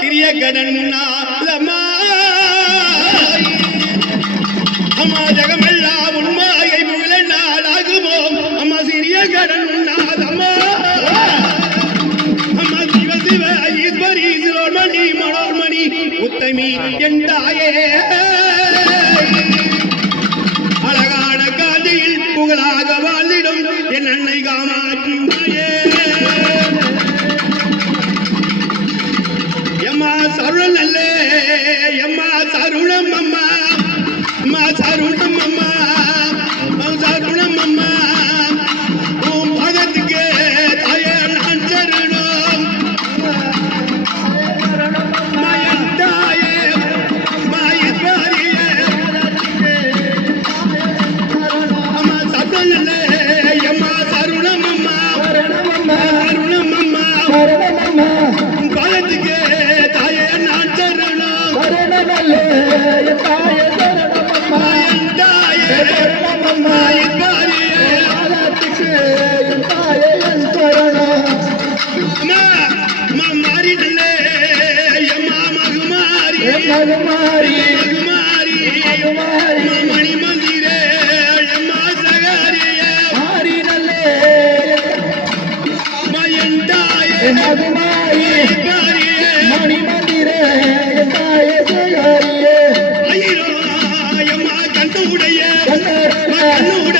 சிறிய முன்னாலம்மா அம்மா ஜெகமெல்லாம் உண்மையை புகழ நாளாகுமோ? அம்மா சிறிய கடன் முன்னாலம்மா அம்மா சிவ சிவ ஈஸ்வரி சிரோமணி மனோர்மணி உத்தமி என்றாயே அழகான காந்தியில் புகழாக வாழ்ந்திடும் என் அன்னை காமா. அம்மா அம்மா அம்மா அம்மா. உன் பகத்துக்கு தாயே நான் சரணம். மாயந்தாயே மாயத்வாரியே அம்மா. சருணம் நல்லே எம்மா அம்மா சருணம் அம்மா உன் பகத்துக்கு தாயே நான் சரணம் அம்மா மாறி நல்லே அம்மா மகுமாரி மகுமாரி அம்மா மணி மந்திரே அம்மா சகாரியே அம்மா எண்டாயே கண்ணு விட